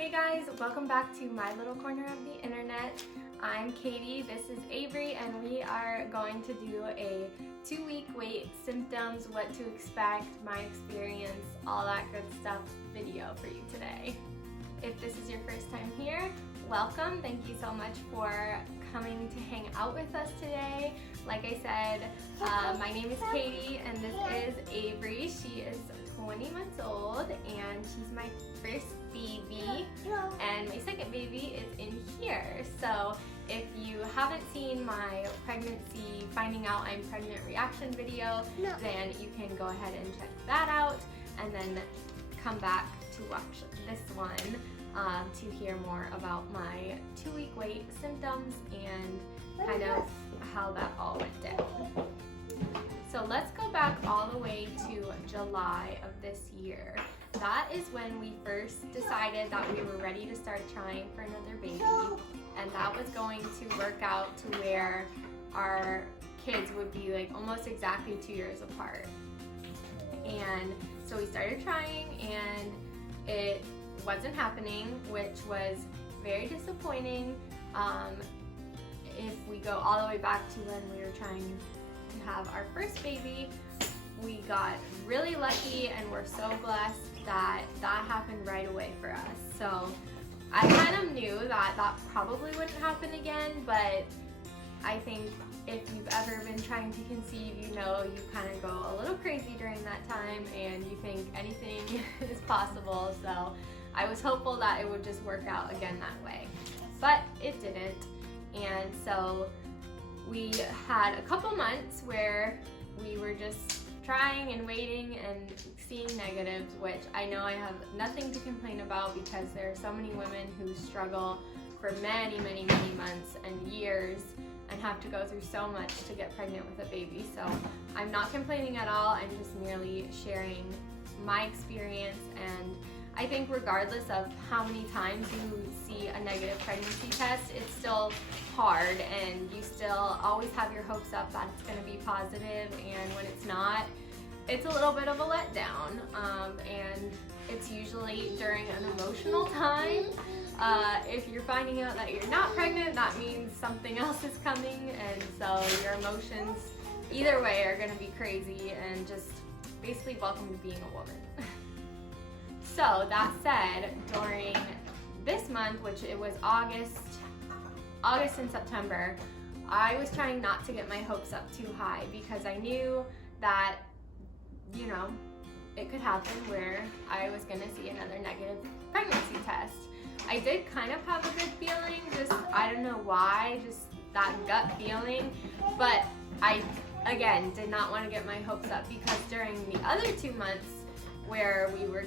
Hey guys, welcome back to my little corner of the internet. I'm Katie, this is Avery, and we are going to do a 2-week wait, symptoms, what to expect, my experience, all that good stuff video for you today. If this is your first time here, welcome. Thank you so much for coming to hang out with us today. Like I said, my name is Katie and this is Avery. She is 20 months old and she's my first baby, and my second baby is in here. So if you haven't seen my pregnancy, finding out I'm pregnant reaction video, then you can go ahead and check that out and then come back to watch this one to hear more about my 2-week wait symptoms and kind of how that all went down. So let's go back all the way to July of this year. That is when we first decided that we were ready to start trying for another baby, and that was going to work out to where our kids would be like almost exactly 2 years apart. And so we started trying and it wasn't happening, which was very disappointing. If we go all the way back to when we were trying to have our first baby, we got really lucky and we're so blessed that that happened right away for us. So I kind of knew that that probably wouldn't happen again, but I think if you've ever been trying to conceive, you know you kind of go a little crazy during that time and you think anything is possible. So I was hopeful that it would just work out again that way, but it didn't. And so we had a couple months where we were just trying and waiting and seeing negatives, which I know I have nothing to complain about because there are so many women who struggle for many months and years and have to go through so much to get pregnant with a baby. So I'm not complaining at all. I'm just merely sharing my experience, and I think regardless of how many times you see a negative pregnancy test, it's still hard and you still always have your hopes up that it's going to be positive, and when it's not, it's a little bit of a letdown. And it's usually during an emotional time. If you're finding out that you're not pregnant, that means something else is coming, and so your emotions either way are going to be crazy, and just basically welcome to being a woman. So that said, during this month, which it was August and September, I was trying not to get my hopes up too high because I knew that, you know, it could happen where I was going to see another negative pregnancy test. I did kind of have a good feeling, just I don't know why, just that gut feeling, but I, again, did not want to get my hopes up because during the other 2 months where we were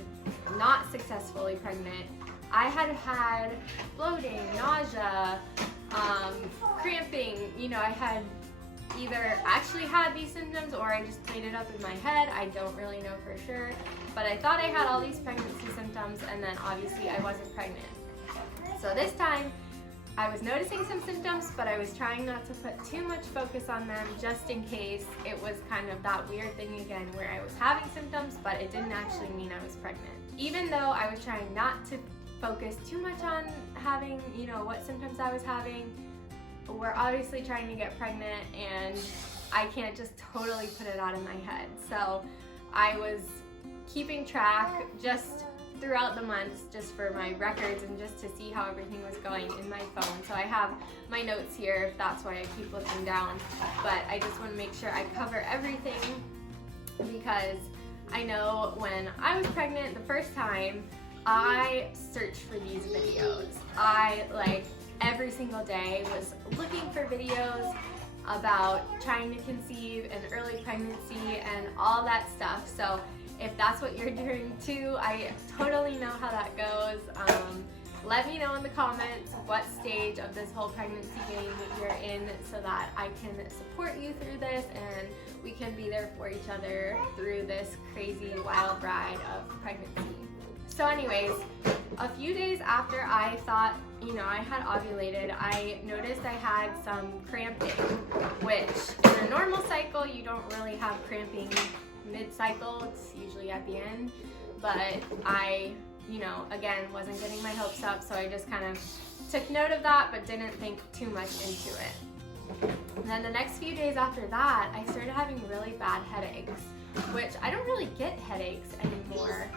not successfully pregnant, I had bloating, nausea, cramping. You know, I had either actually had these symptoms or I just made it up in my head. I don't really know for sure, but I thought I had all these pregnancy symptoms, and then obviously I wasn't pregnant. So this time I was noticing some symptoms, but I was trying not to put too much focus on them just in case it was kind of that weird thing again where I was having symptoms, but it didn't actually mean I was pregnant. Even though I was trying not to focus too much on having, you know, what symptoms I was having, we're obviously trying to get pregnant and I can't just totally put it out of my head. So I was keeping track just throughout the months, just for my records and just to see how everything was going in my phone. So I have my notes here if that's why I keep looking down, but I just want to make sure I cover everything because I know when I was pregnant the first time, I searched for these videos. I, like, every single day was looking for videos about trying to conceive and early pregnancy and all that stuff. So if that's what you're doing too, I totally know how that goes. Let me know in the comments what stage of this whole pregnancy game you're in so that I can support you through this and we can be there for each other through this crazy wild ride of pregnancy. So anyways, a few days after I thought, you know, I had ovulated, I noticed I had some cramping, which in a normal cycle you don't really have cramping mid-cycle, it's usually at the end, but I you know, again, wasn't getting my hopes up, so I just kind of took note of that but didn't think too much into it. And then the next few days after that, I started having really bad headaches, which I don't really get headaches anymore.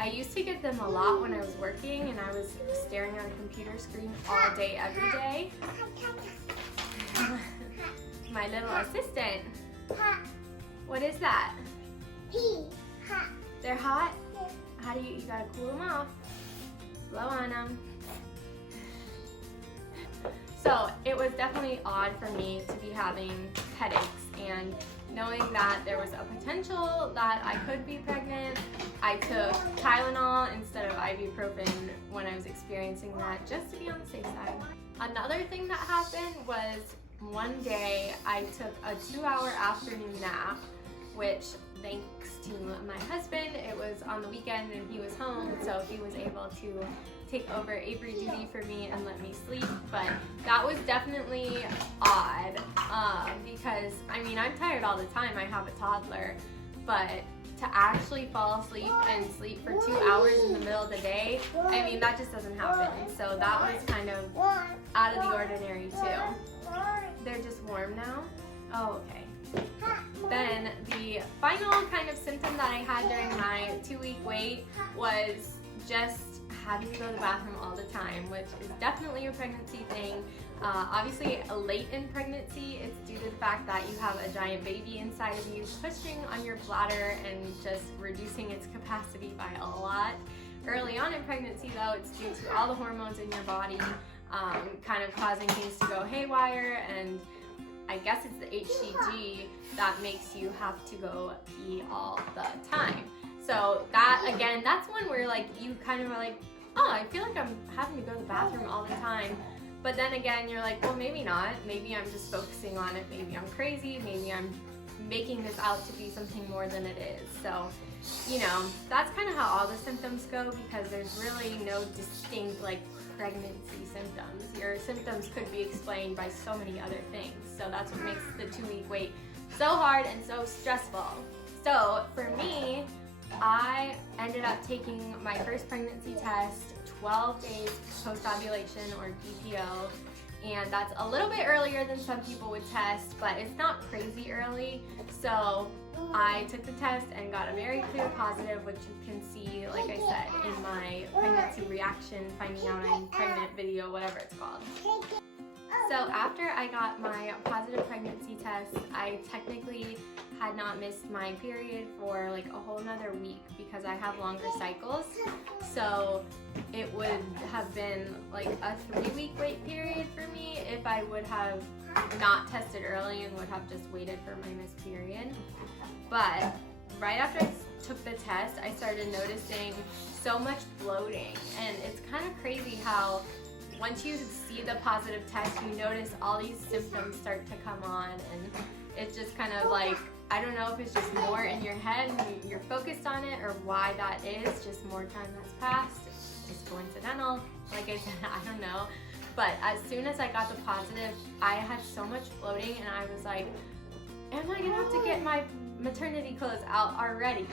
I used to get them a lot when I was working and I was staring at a computer screen all day, every day. My little assistant. What is that? Hot. They're hot? How do you gotta cool them off. Blow on them. So it was definitely odd for me to be having headaches, and knowing that there was a potential that I could be pregnant, I took Tylenol instead of ibuprofen when I was experiencing that, just to be on the safe side. Another thing that happened was one day I took a 2-hour afternoon nap, which thanks to my husband, it was on the weekend and he was home, so he was able to take over Avery duty for me and let me sleep. But that was definitely odd because I mean, I'm tired all the time. I have a toddler, but to actually fall asleep and sleep for 2 hours in the middle of the day, I mean, that just doesn't happen. So that was kind of out of the ordinary too. They're just warm now? Oh, okay. Then the final kind of symptom that I had during my 2-week wait was just having to go to the bathroom all the time, which is definitely a pregnancy thing. Obviously, late in pregnancy, it's due to the fact that you have a giant baby inside of you pushing on your bladder and just reducing its capacity by a lot. Early on in pregnancy, though, it's due to all the hormones in your body kind of causing things to go haywire, and I guess it's the HCG that makes you have to go pee all the time. So that, again, that's one where like you kind of are like, oh, I feel like I'm having to go to the bathroom all the time. But then again, you're like, well, maybe not. Maybe I'm just focusing on it. Maybe I'm crazy. Maybe I'm making this out to be something more than it is. So, you know, that's kind of how all the symptoms go, because there's really no distinct like pregnancy symptoms. Your symptoms could be explained by so many other things. So that's what makes the 2-week wait so hard and so stressful. So for me, I ended up taking my first pregnancy test 12 days post-ovulation, or DPO, and that's a little bit earlier than some people would test, but it's not crazy early. So I took the test and got a very clear positive, which you can see, like I said, in my pregnancy reaction, finding out I'm pregnant video, whatever it's called. So after I got my positive pregnancy test, I technically had not missed my period for like a whole nother week because I have longer cycles. So it would have been like a 3-week wait period for me if I would have not tested early and would have just waited for my missed period. But right after I took the test, I started noticing so much bloating, and it's kind of crazy how once you see the positive test, you notice all these symptoms start to come on, and it's just kind of like, I don't know if it's just more in your head and you're focused on it, or why that is, just more time has passed. It's just coincidental. Like I said, I don't know. But as soon as I got the positive, I had so much bloating, and I was like, am I gonna have to get my maternity clothes out already?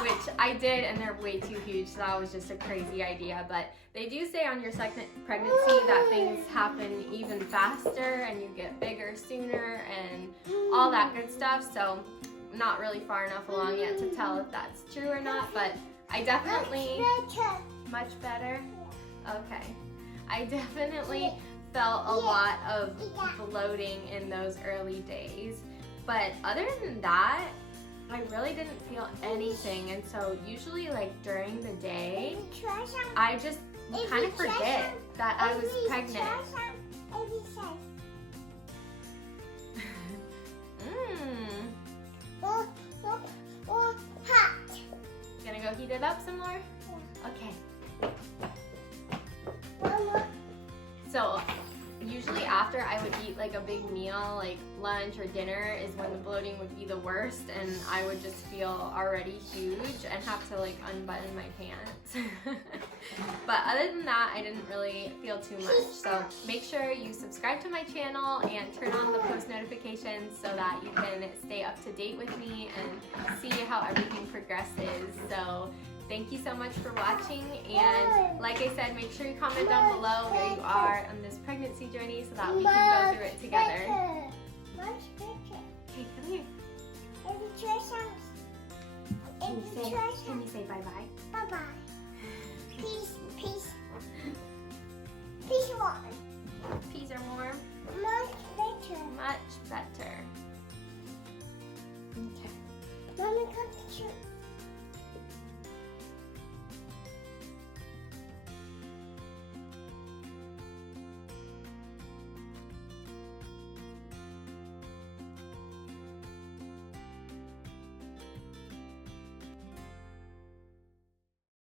Which I did, and they're way too huge, so that was just a crazy idea. But they do say on your second pregnancy that things happen even faster and you get bigger sooner and all that good stuff. So I'm not really far enough along yet to tell if that's true or not, but I definitely, much better? Okay. I definitely felt a lot of bloating in those early days. But other than that, I really didn't feel anything. And so usually like during the day, I just kind of forget that I was pregnant. Gonna go heat it up some more? Okay. So usually after I would eat like a big meal, like lunch or dinner, is when the bloating would be the worst, and I would just feel already huge and have to like unbutton my pants. But other than that, I didn't really feel too much. So make sure you subscribe to my channel and turn on the post notifications so that you can stay up to date with me and see how everything progresses. So thank you so much for watching, and like I said, make sure you comment down below where you are on this pregnancy journey so that we can go through it together. Much better. Okay, come here. Can you say bye-bye? Bye-bye. Peace, peace. Peace warm. Peas are warm. Much better. Much better. Okay. Mommy, come to